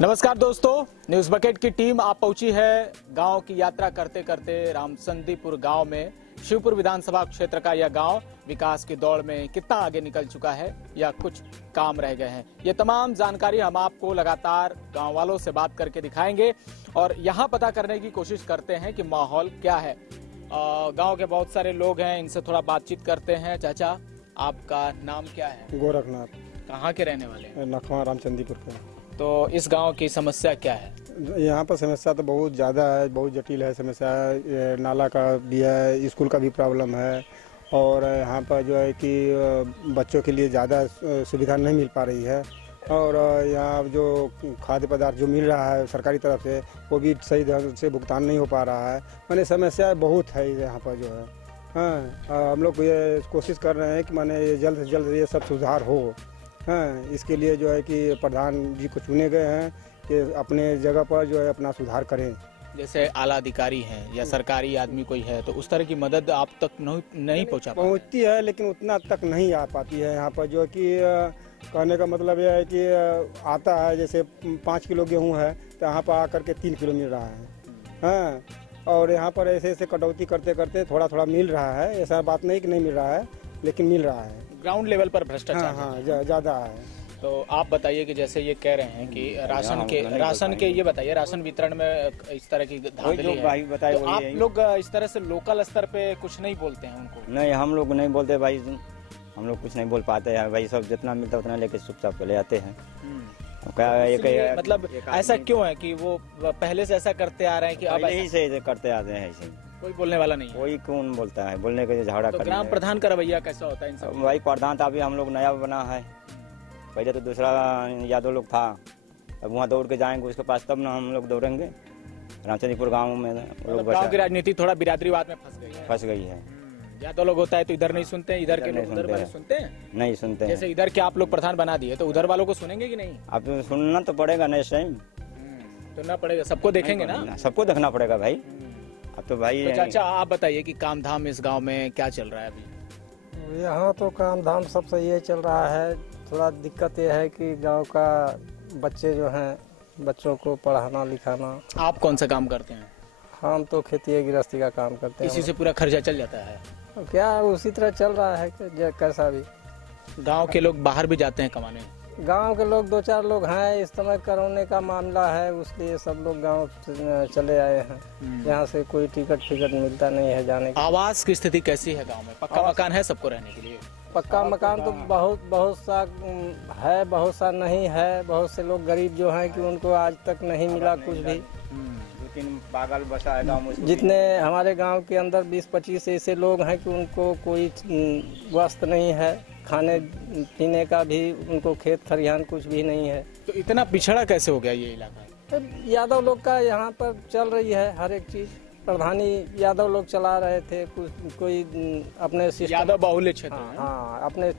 नमस्कार दोस्तों, news bucket की टीम आप पहुंची है गांव की यात्रा करते करते रामचंदीपुर गांव में। शिवपुर विधानसभा क्षेत्र का यह गांव विकास की दौड़ में कितना आगे निकल चुका है या कुछ काम रह गए हैं, ये तमाम जानकारी हम आपको लगातार गांव वालों से बात करके दिखाएंगे और यहां पता करने की कोशिश करते हैं कि माहौल क्या है। गांव के बहुत सारे लोग हैं, इनसे थोड़ा बातचीत करते हैं। चाचा, आपका नाम क्या है? गोरखनाथ। कहाँ के रहने वाले हैं? नखवा रामचंदीपुर का। तो इस गांव की समस्या क्या है? यहाँ पर समस्या तो बहुत ज़्यादा है, बहुत जटिल है समस्या। नाला का भी है, स्कूल का भी प्रॉब्लम है और यहाँ पर जो है कि बच्चों के लिए ज़्यादा सुविधा नहीं मिल पा रही है और यहाँ जो खाद्य पदार्थ जो मिल रहा है सरकारी तरफ से वो भी सही ढंग से भुगतान नहीं हो पा रहा है। माने समस्या बहुत है यहाँ पर जो है। हाँ, हम लोग ये कोशिश कर रहे हैं कि माने जल्द से जल्द ये सब सुधार हो। हाँ, इसके लिए जो है कि प्रधान जी को चुने गए हैं कि अपने जगह पर जो है अपना सुधार करें। जैसे आला अधिकारी हैं या सरकारी आदमी कोई है तो उस तरह की मदद आप तक नहीं पहुंचती है, लेकिन उतना तक नहीं आ पाती है। यहाँ पर जो है कि कहने का मतलब यह है कि आता है, जैसे 5 किलो गेहूँ है तो यहाँ पर आकर के 3 किलो मिल रहा है। हाँ, और यहाँ पर ऐसे ऐसे कटौती करते करते थोड़ा थोड़ा मिल रहा है। ऐसा बात नहीं कि नहीं मिल रहा है, लेकिन मिल रहा है। ग्राउंड लेवल पर भ्रष्टाचार हाँ, ज़्यादा है। तो आप बताइए कि जैसे ये कह रहे हैं कि राशन के ये बताइए, राशन वितरण में इस तरह की धांधली है, तो आप लोग इस तरह से लोकल स्तर पे कुछ नहीं बोलते हैं उनको? नहीं, हम लोग नहीं बोलते भाई, हम लोग कुछ नहीं बोल पाते हैं भाई। सब जितना मिलता उतना लेके चुपचाप ले आते हैं। क्या मतलब ऐसा क्यों है कि वो पहले से ऐसा करते आ रहे हैं कि अब यही से करते आते हैं? ऐसे कोई बोलने वाला नहीं है? कोई कौन बोलता है? बोलने के झगड़ा तो ग्राम प्रधान का रवैया कैसा होता है इन सब? भाई प्रधान तो अभी हम लोग नया बना है, पहले तो दूसरा यादव लोग था। अब वहाँ दौड़ के जाएंगे उसके पास तब ना हम लोग दौड़ेंगे। रामचंदीपुर गाँव में गाँव की राजनीति थोड़ा बिरादरीवाद में फंस गई है। यादव लोग होता है तो इधर नहीं सुनते हैं, इधर के लोग उधर वाले सुनते हैं? नहीं सुनते हैं। जैसे इधर के आप लोग प्रधान बना दिए तो उधर वालों को सुनेंगे कि नहीं? अब सुनना तो पड़ेगा ना, इस टाइम सुनना पड़ेगा, सबको देखेंगे ना, सबको देखना पड़ेगा भाई। अब तो भाई तो चाचा आप बताइए कि काम धाम इस गांव में क्या चल रहा है अभी? यहाँ तो काम धाम सब सही है, चल रहा है। थोड़ा दिक्कत ये है कि गांव का बच्चे जो हैं, बच्चों को पढ़ाना लिखाना। आप कौन सा काम करते हैं? हम तो खेती गृहस्थी का काम करते हैं। इसी से पूरा खर्चा चल जाता है? क्या उसी तरह चल रहा है कैसा भी। गांव के लोग बाहर भी जाते हैं कमाने? गांव के लोग 2-4 लोग हैं, इस समय कोरोना का मामला है उसलिए सब लोग गांव चले आए हैं। यहाँ से कोई टिकट मिलता नहीं है जाने का। आवास की स्थिति कैसी है गांव में? पक्का मकान है सबको रहने के लिए? पक्का मकान तो बहुत सा है, बहुत सा नहीं है। बहुत से लोग गरीब जो हैं कि उनको आज तक नहीं मिला कुछ भी। 2-3 पागल बसा है गाँव में। जितने हमारे गांव के अंदर 20-25 ऐसे लोग हैं कि उनको कोई वस्त्र नहीं है, खाने पीने का भी उनको खेत खलिहान कुछ भी नहीं है। तो इतना पिछड़ा कैसे हो गया ये इलाका? यादव लोग का यहाँ पर चल रही है हर एक चीज। प्रधानी यादव लोग चला रहे थे, कोई अपने यादव बाहुल्य क्षेत्र। हाँ, अपने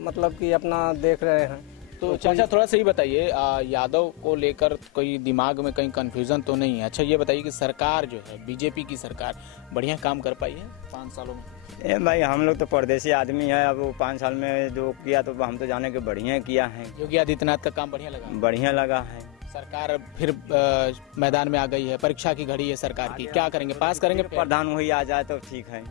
मतलब कि अपना देख रहे हैं। तो चाचा थोड़ा सही बताइए, यादव को लेकर कोई दिमाग में कहीं कंफ्यूजन तो नहीं है? अच्छा ये बताइए कि सरकार जो है बीजेपी की सरकार बढ़िया काम कर पाई है 5 सालों में? भाई हम लोग तो परदेसी आदमी है, अब वो 5 साल में जो किया तो हम तो जाने के बढ़िया किया है। योगी आदित्यनाथ का काम बढ़िया लगा है। सरकार फिर मैदान में आ गई है, परीक्षा की घड़ी है सरकार की, क्या करेंगे? पास करेंगे? प्रधान वही आ जाए तो ठीक है।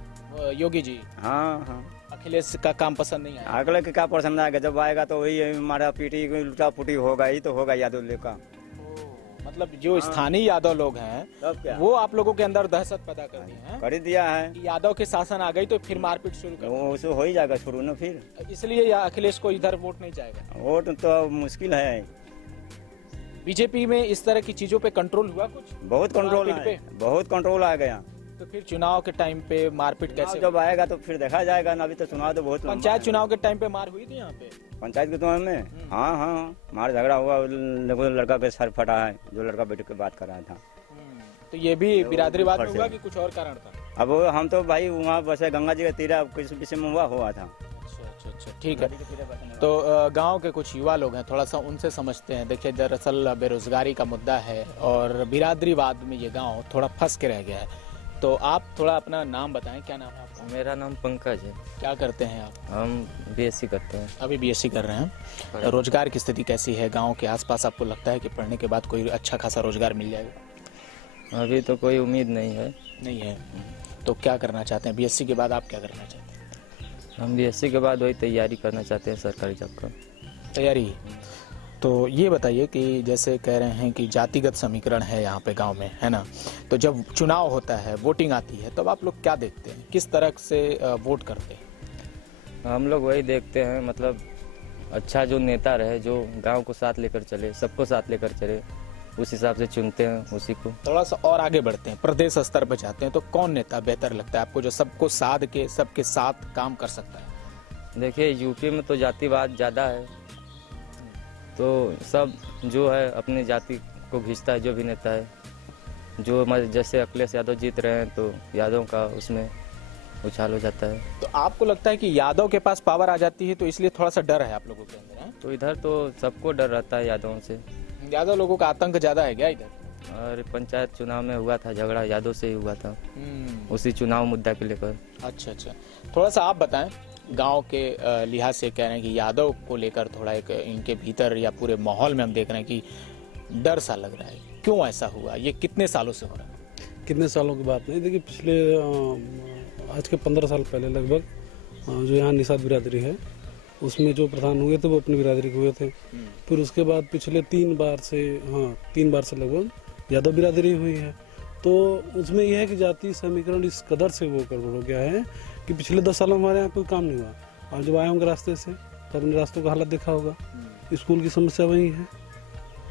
योगी जी? हाँ। अखिलेश का काम पसंद नहीं आया? अगले के क्या पसंद आएगा? जब आएगा तो वही मारा पीटी लुटा पुटी होगा ही तो होगा यादव लोग का। मतलब जो स्थानीय यादव लोग हैं वो आप लोगों के अंदर दहशत पैदा कर दी है? कर दिया है। यादव के शासन आ गई तो फिर मारपीट शुरू कर हो ही जाएगा शुरू ना फिर, इसलिए अखिलेश को इधर वोट नहीं जाएगा? वोट तो मुश्किल है। बीजेपी में इस तरह की चीजों पे कंट्रोल हुआ? कुछ बहुत कंट्रोल आ गया। तो फिर चुनाव के टाइम पे मारपीट कैसे? जब आएगा तो फिर देखा जाएगा ना, अभी तो चुनाव तो बहुत। पंचायत चुनाव के टाइम पे मार हुई थी यहाँ पे? पंचायत के चुनाव में हाँ मार झगड़ा हुआ। लड़का के सर फटा है, जो लड़का बैठ के बात कर रहा था। तो ये भी बिरादरीवाद में हुआ कि कुछ और कारण था? अब हम तो भाई वहाँ बस गंगा जी के तीरा किस विषय में हुआ था। अच्छा, ठीक है। तो गांव के कुछ युवा लोग हैं, थोड़ा सा उनसे समझते हैं। देखिए दरअसल बेरोजगारी का मुद्दा है और बिरादरीवाद में ये गांव थोड़ा फंस के रह गया है। तो आप थोड़ा अपना नाम बताएं, क्या नाम है आपका? मेरा नाम पंकज है। क्या करते हैं आप? हम बीएससी करते हैं। अभी बीएससी कर रहे हैं। रोजगार की स्थिति कैसी है गांव के आसपास? आपको लगता है कि पढ़ने के बाद कोई अच्छा खासा रोजगार मिल जाएगा? अभी तो कोई उम्मीद नहीं है। नहीं है। तो क्या करना चाहते हैं बीएससी के बाद? आप क्या करना चाहते हैं? हम बीएससी के बाद वही तैयारी करना चाहते हैं सरकारी जॉब का। तैयारी। तो ये बताइए कि जैसे कह रहे हैं कि जातिगत समीकरण है यहाँ पे गांव में, है ना? तो जब चुनाव होता है, वोटिंग आती है, तब आप लोग क्या देखते हैं, किस तरह से वोट करते हैं? हम लोग वही देखते हैं, मतलब अच्छा जो नेता रहे, जो गांव को साथ लेकर चले, सबको साथ लेकर चले, उस हिसाब से चुनते हैं उसी को। थोड़ा सा और आगे बढ़ते हैं, प्रदेश स्तर पर जाते हैं, तो कौन नेता बेहतर लगता है आपको, जो सबको साध के सबके साथ काम कर सकता है? देखिए यूपी में तो जातिवाद ज़्यादा है, तो सब जो है अपनी जाति को खींचता है, जो भी नेता है। जो जैसे अखिलेश यादव जीत रहे हैं तो यादव का उसमें उछाल हो जाता है। तो आपको लगता है कि यादव के पास पावर आ जाती है तो इसलिए थोड़ा सा डर है आप लोगों के अंदर, है? तो इधर तो सबको डर रहता है यादवों से। यादव लोगों का आतंक ज्यादा है क्या इधर? और पंचायत चुनाव में हुआ था झगड़ा, यादव से ही हुआ था, उसी चुनाव मुद्दा के लेकर। अच्छा। थोड़ा सा आप बताएं, गांव के लिहाज से कह रहे हैं कि यादव को लेकर थोड़ा एक इनके भीतर या पूरे माहौल में हम देख रहे हैं कि डर सा लग रहा है। क्यों ऐसा हुआ? ये कितने सालों से हो रहा है? कितने सालों की बात नहीं, देखिए पिछले आज के 15 साल पहले लगभग जो यहाँ निषाद बिरादरी है, उसमें जो प्रधान हुए थे वो अपनी बिरादरी के हुए थे। फिर उसके बाद पिछले 3 बार से लगभग यादव बिरादरी हुई है। तो उसमें यह है कि जाति समीकरण इस कदर से वो गड़बड़ हो गया है कि पिछले 10 सालों में हमारे यहाँ कोई काम नहीं हुआ। आप जब आए होंगे रास्ते से तो अपने रास्तों का हालत देखा होगा। स्कूल की समस्या वही है,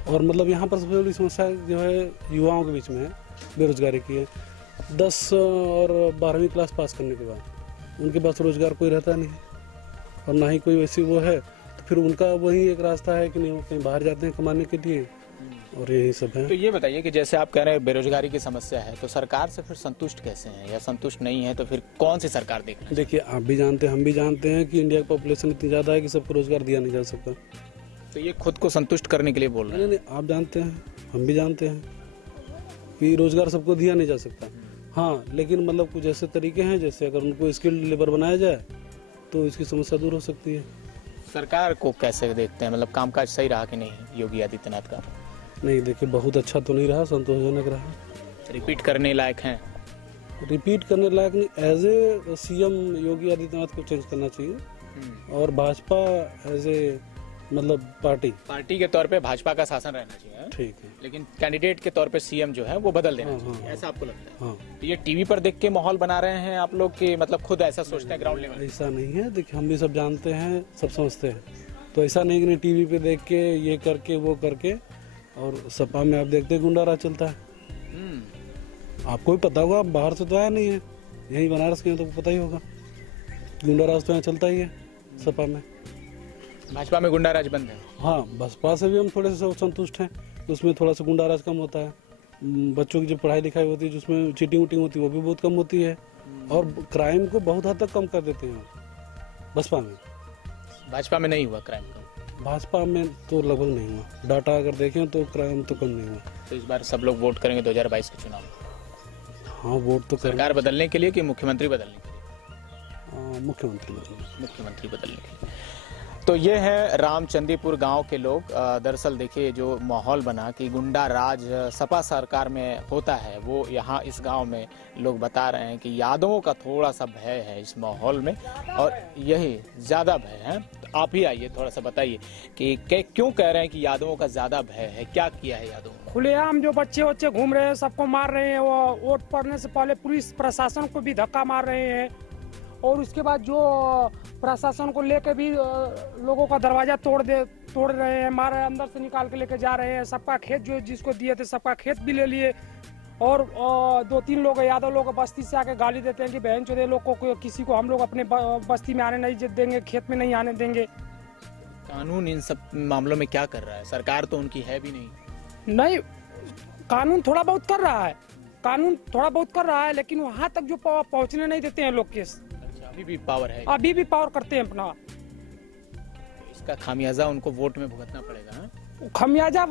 और मतलब यहाँ पर सबसे बड़ी समस्या जो है युवाओं के बीच में है, बेरोजगारी की है। 10 और 12वीं क्लास पास करने के बाद उनके पास रोजगार कोई रहता नहीं है, और ना ही कोई वैसी वो है, तो फिर उनका वही एक रास्ता है कि नहीं, वो कहीं बाहर जाते हैं कमाने के लिए, और यही सब है। तो ये बताइए कि जैसे आप कह रहे हैं बेरोजगारी की समस्या है, तो सरकार से फिर संतुष्ट कैसे हैं, या संतुष्ट नहीं है तो फिर कौन सी सरकार देख रही है? देखिए आप भी जानते हैं, हम भी जानते हैं कि इंडिया की पॉपुलेशन इतनी ज़्यादा है कि सबको रोजगार दिया नहीं जा सकता। तो ये खुद को संतुष्ट करने के लिए बोल रहे हैं? नहीं, आप जानते हैं, हम भी जानते हैं कि रोजगार सबको दिया नहीं जा सकता। हाँ, लेकिन मतलब कुछ ऐसे तरीके हैं, जैसे अगर उनको स्किल्ड लेबर बनाया जाए तो इसकी समस्या दूर हो सकती है। सरकार को कैसे देखते हैं, मतलब कामकाज सही रहा कि नहीं योगी आदित्यनाथ का? नहीं, देखिए बहुत अच्छा तो नहीं रहा, संतोषजनक रहा। रिपीट करने लायक हैं? रिपीट करने लायक नहीं, as a CM Yogi Adityanath को चेंज करना चाहिए, और भाजपा एज ए मतलब पार्टी के तौर पे भाजपा का शासन रहना चाहिए, ठीक है, लेकिन कैंडिडेट के तौर पे सीएम जो है वो बदल देना चाहिए, ऐसा आपको लगता है? हाँ। तो ये टीवी पर देख के माहौल बना रहे हैं आप लोग कि मतलब खुद ऐसा सोचते हैं ग्राउंड लेवल? ऐसा नहीं है, देखिए हम भी सब जानते हैं, सब समझते हैं, तो ऐसा नहीं कि नहीं टीवी पे देख के ये करके वो करके। और सपा में आप देखते हैं गुंडा राज चलता है, आपको भी पता होगा, आप बाहर से तो आया नहीं है, यही बनारस के हैं तो पता ही होगा, गुंडा राज तो यहाँ चलता ही है सपा में। भाजपा में गुंडा राज बंद है? हाँ, बसपा से भी हम थोड़े से संतुष्ट हैं, उसमें थोड़ा सा गुंडा राज कम होता है। बच्चों की जो पढ़ाई लिखाई होती है, जिसमें चीटिंग उटिंग होती है, वो भी बहुत कम होती है, और क्राइम को बहुत हद तक कम कर देते हैं बसपा में। भाजपा में नहीं हुआ क्राइम कम? भाजपा में तो लगभग नहीं हुआ, डाटा अगर देखें तो क्राइम तो कम नहीं हुआ। तो इस बार सब लोग वोट करेंगे 2022 के चुनाव में? हाँ, वोट तो सरकार बदलने के लिए कि मुख्यमंत्री बदलने के लिए? मुख्यमंत्री बदलने के लिए। तो ये है रामचंदीपुर गांव के लोग। दरअसल देखिए जो माहौल बना कि गुंडा राज सपा सरकार में होता है, वो यहाँ इस गांव में लोग बता रहे हैं कि यादवों का थोड़ा सा भय है इस माहौल में, और यही ज़्यादा भय है। तो आप ही आइए थोड़ा सा बताइए कि क्यों कह रहे हैं कि यादवों का ज़्यादा भय है, क्या किया है यादवों ने? खुलेआम जो बच्चे घूम रहे हैं, सबको मार रहे हैं, वो वोट पड़ने से पहले पुलिस प्रशासन को भी धक्का मार रहे हैं, और उसके बाद जो प्रशासन को लेके भी लोगों का दरवाजा तोड़ रहे हैं, मारे अंदर से निकाल के लेके जा रहे हैं। सबका खेत जो जिसको दिए थे सबका खेत भी ले लिए, और 2-3 लोग यादव लोग बस्ती से आके गाली देते हैं कि बहन चोदे लोग को किसी को हम लोग अपने बस्ती में आने नहीं देंगे, खेत में नहीं आने देंगे। कानून इन सब मामलों में क्या कर रहा है? सरकार तो उनकी है भी नहीं, कानून थोड़ा बहुत कर रहा है, लेकिन वहाँ तक जो पहुँचने नहीं देते हैं लोग केस। अभी भी पावर है? अभी भी पावर करते हैं अपना। इसका खामियाजा उनको वोट में भुगतना पड़ेगा। खमियाजा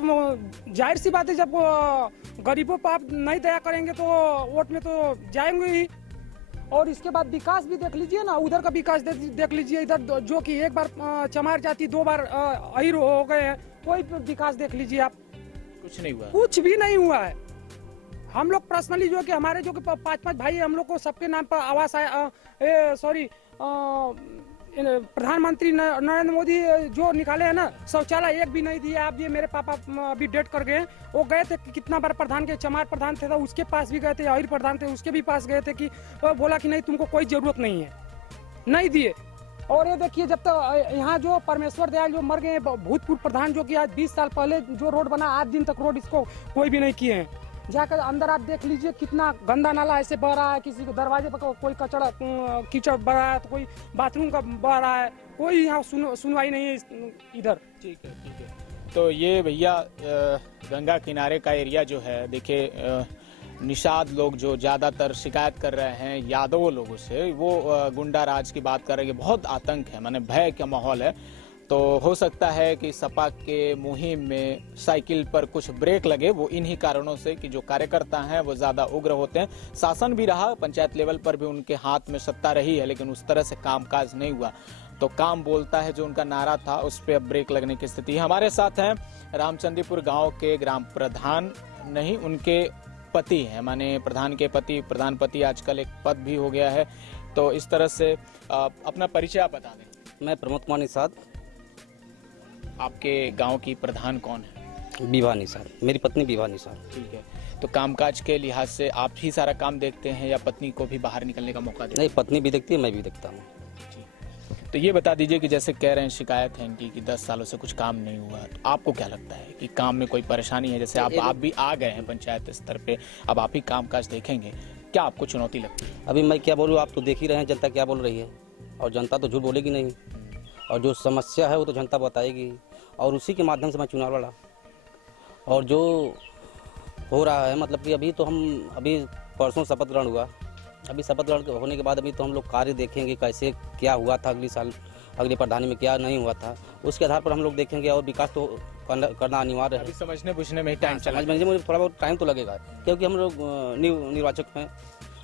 जाहिर सी बात है, जब गरीबों पर आप नहीं दया करेंगे तो वोट में तो जाएंगे ही। और इसके बाद विकास भी देख लीजिए ना, उधर का विकास देख लीजिए, इधर जो कि एक बार चमार जाति 2 बार अहिर हो गए हैं, कोई विकास देख लीजिए आप, कुछ नहीं हुआ, कुछ भी नहीं हुआ है। हम लोग पर्सनली जो कि हमारे जो कि 5 भाई हम लोग को सबके नाम पर आवास आया, सॉरी प्रधानमंत्री नरेंद्र मोदी जो निकाले हैं ना, शौचालय एक भी नहीं दिया। आप ये मेरे पापा अभी डेट कर गए, वो गए थे कितना बार प्रधान के, चमार प्रधान थे तो उसके पास भी गए थे, अहिर प्रधान थे उसके भी पास गए थे कि बोला कि नहीं तुमको कोई जरूरत नहीं है, नहीं दिए। और ये देखिए जब तक यहाँ जो परमेश्वर दयाल जो मर गए भूतपूर्व प्रधान, जो कि आज 20 साल पहले जो रोड बना, आज दिन तक रोड इसको कोई भी नहीं किए हैं। जाकर अंदर आप देख लीजिए कितना गंदा नाला ऐसे बह रहा है, किसी को दरवाजे पर कोई कचड़ा कीचड़ बह रहा है, तो कोई बाथरूम का बह रहा है, कोई यहाँ सुनवाई नहीं है इधर। ठीक है। तो ये भैया गंगा किनारे का एरिया जो है, देखिए निषाद लोग जो ज्यादातर शिकायत कर रहे हैं यादव लोगों से, वो गुंडा राज की बात कर रहे हैं, बहुत आतंक है, माने भय का माहौल है। तो हो सकता है कि सपा के मुहिम में साइकिल पर कुछ ब्रेक लगे, वो इन्हीं कारणों से कि जो कार्यकर्ता हैं वो ज्यादा उग्र होते हैं। शासन भी रहा, पंचायत लेवल पर भी उनके हाथ में सत्ता रही है, लेकिन उस तरह से कामकाज नहीं हुआ। तो काम बोलता है जो उनका नारा था, उस पर अब ब्रेक लगने की स्थिति है। हमारे साथ हैं रामचंदीपुर गांव के ग्राम प्रधान, नहीं उनके पति हैं, माने प्रधान के पति, प्रधान पति आजकल एक पद भी हो गया है। तो इस तरह से अपना परिचय आप बता दें। मैं प्रमोद कुमार निषाद। आपके गांव की प्रधान कौन है? विभा निषाद, मेरी पत्नी विभा निषाद। ठीक है। तो कामकाज के लिहाज से आप ही सारा काम देखते हैं या पत्नी को भी बाहर निकलने का मौका देते हैं? नहीं, पत्नी भी देखती है, मैं भी देखता हूँ। तो ये बता दीजिए कि जैसे कह रहे हैं शिकायत है इनकी कि 10 सालों से कुछ काम नहीं हुआ, तो आपको क्या लगता है कि काम में कोई परेशानी है? जैसे आप भी आ गए हैं पंचायत स्तर पे, अब आप ही कामकाज देखेंगे, क्या आपको चुनौती लगती है? अभी मैं क्या बोलूँ, आप तो देख ही रहे हैं जनता क्या बोल रही है, और जनता तो झूठ बोलेगी नहीं, और जो समस्या है वो तो जनता बताएगी, और उसी के माध्यम से मैं चुनाव लड़ा। और जो हो रहा है, मतलब कि अभी तो हम अभी परसों शपथ ग्रहण हुआ, अभी शपथ ग्रहण होने के बाद अभी तो हम लोग कार्य देखेंगे कैसे क्या हुआ था अगले साल, अगले प्रधानी में क्या नहीं हुआ था, उसके आधार पर हम लोग देखेंगे। और विकास तो करना अनिवार्य है। अभी समझने बुझने में ही टाइम चला, समझने मुझे थोड़ा बहुत टाइम तो लगेगा, क्योंकि हम लोग निर्वाचक हैं,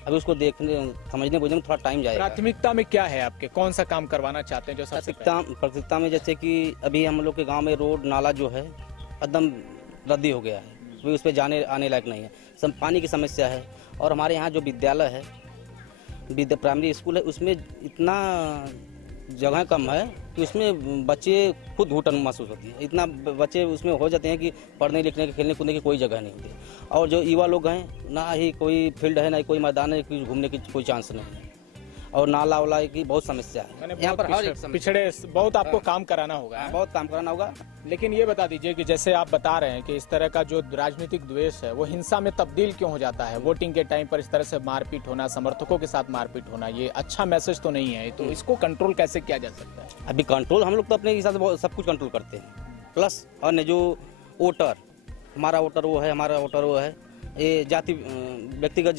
अभी उसको देखने समझने बुझने में थोड़ा टाइम जाएगा। प्राथमिकता में क्या है आपके, कौन सा काम करवाना चाहते हैं? जो प्राथमिकता में जैसे कि अभी हम लोग के गांव में रोड नाला जो है एकदम रद्दी हो गया है, उस पर जाने आने लायक नहीं है, सब पानी की समस्या है। और हमारे यहाँ जो विद्यालय है, प्राइमरी स्कूल है, उसमें इतना जगह कम है कि उसमें बच्चे खुद घुटन महसूस होती है, इतना बच्चे उसमें हो जाते हैं कि पढ़ने लिखने के खेलने कूदने की कोई जगह नहीं होती। और जो युवा लोग हैं, ना ही कोई फील्ड है, ना ही कोई मैदान है कि घूमने की कोई चांस नहीं है, और नाला वाला की बहुत समस्या है यहाँ पर। हर एक पिछड़े बहुत आपको काम कराना होगा, बहुत काम कराना होगा। लेकिन ये बता दीजिए कि जैसे आप बता रहे हैं कि इस तरह का जो राजनीतिक द्वेष है वो हिंसा में तब्दील क्यों हो जाता है? वोटिंग के टाइम पर इस तरह से मारपीट होना, समर्थकों के साथ मारपीट होना, ये अच्छा मैसेज तो नहीं है। तो इसको कंट्रोल कैसे किया जा सकता है? अभी कंट्रोल हम लोग तो अपने हिसाब से सब कुछ कंट्रोल करते हैं, प्लस अन्य जो वोटर, हमारा वोटर वो है, हमारा वोटर वो है, ये जाति व्यक्तिगत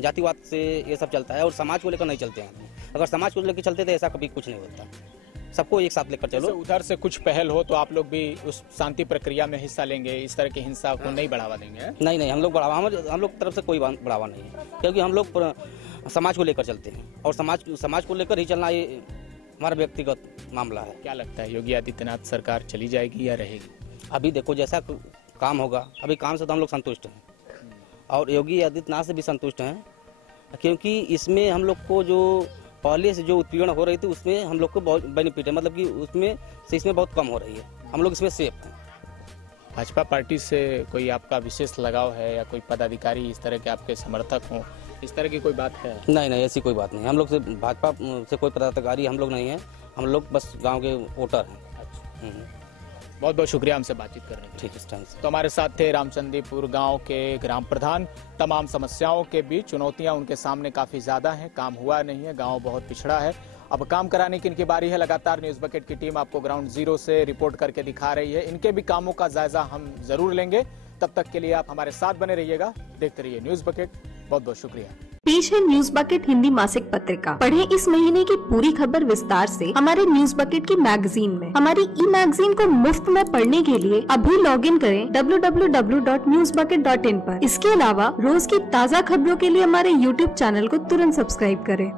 जातिवाद से ये सब चलता है, और समाज को लेकर नहीं चलते हैं। अगर समाज को लेकर चलते तो ऐसा कभी कुछ नहीं होता, सबको एक साथ लेकर चलो। उधर से कुछ पहल हो तो आप लोग भी उस शांति प्रक्रिया में हिस्सा लेंगे, इस तरह की हिंसा को नहीं बढ़ावा देंगे? नहीं, हम लोग तरफ से कोई बढ़ावा नहीं है, क्योंकि हम लोग समाज को लेकर चलते हैं, और समाज को लेकर ही चलना ये हमारा व्यक्तिगत मामला है। क्या लगता है योगी आदित्यनाथ सरकार चली जाएगी या रहेगी? अभी देखो जैसा काम होगा, अभी काम से तो हम लोग संतुष्ट हैं, और योगी आदित्यनाथ से भी संतुष्ट हैं, क्योंकि इसमें हम लोग को जो पहले से जो उत्पीड़न हो रही थी उसमें हम लोग को बहुत बेनिफिट है, मतलब कि उसमें से इसमें बहुत कम हो रही है, हम लोग इसमें सेफ हैं। भाजपा पार्टी से कोई आपका विशेष लगाव है या कोई पदाधिकारी इस तरह के आपके समर्थक हों, इस तरह की कोई बात है? नहीं, ऐसी कोई बात नहीं, हम लोग से भाजपा से कोई पदाधिकारी हम लोग नहीं है, हम लोग बस गाँव के वोटर हैं। बहुत बहुत शुक्रिया हमसे बातचीत करने के लिए। ठीक है। तो हमारे साथ थे रामचंदीपुर गांव के ग्राम प्रधान। तमाम समस्याओं के बीच चुनौतियां उनके सामने काफी ज्यादा हैं, काम हुआ नहीं है, गांव बहुत पिछड़ा है, अब काम कराने की इनकी बारी है। लगातार न्यूज बकेट की टीम आपको ग्राउंड जीरो से रिपोर्ट करके दिखा रही है, इनके भी कामों का जायजा हम जरूर लेंगे। तब तक के लिए आप हमारे साथ बने रहिएगा, देखते रहिए न्यूज बकेट। बहुत बहुत शुक्रिया। पेश है न्यूज बकेट हिंदी मासिक पत्रिका। पढ़ें इस महीने की पूरी खबर विस्तार से हमारे न्यूज बकेट की मैगजीन में। हमारी ई मैगजीन को मुफ्त में पढ़ने के लिए अभी लॉगिन करें www.newsbucket.in पर। इसके अलावा रोज की ताज़ा खबरों के लिए हमारे YouTube चैनल को तुरंत सब्सक्राइब करें।